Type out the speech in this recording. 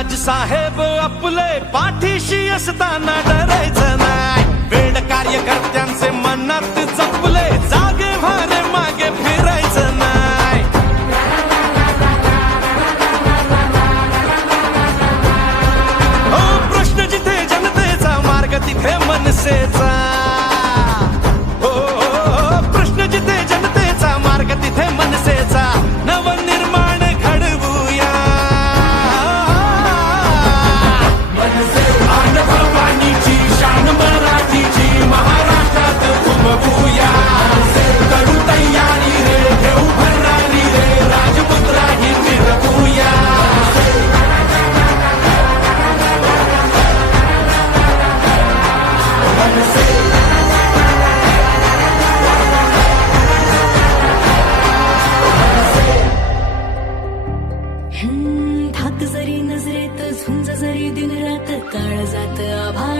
राज साहेब आपले पाठीशी असताना डरायचं नाही. वेड कार्यकर्त्यांचे मनात जपले, जागे भारे मागे फिरायचं नाही. हो प्रश्न जिथे जनतेचा, मार्ग तिथे मनसेचा. हो प्रश्न जिथे जनतेचा, मार्ग तिथे मनसेचा. नवनिर्माण घडवूया, आन भवानीची शान मराठीची महाराष्ट्रात उमवूया. करू तयारी रे, घेऊ भरणारी रे, राजपुत्राही मिरवूया. धाक जरी नजरेत, झुंज जरी दिन रात, काळ जात आभाळ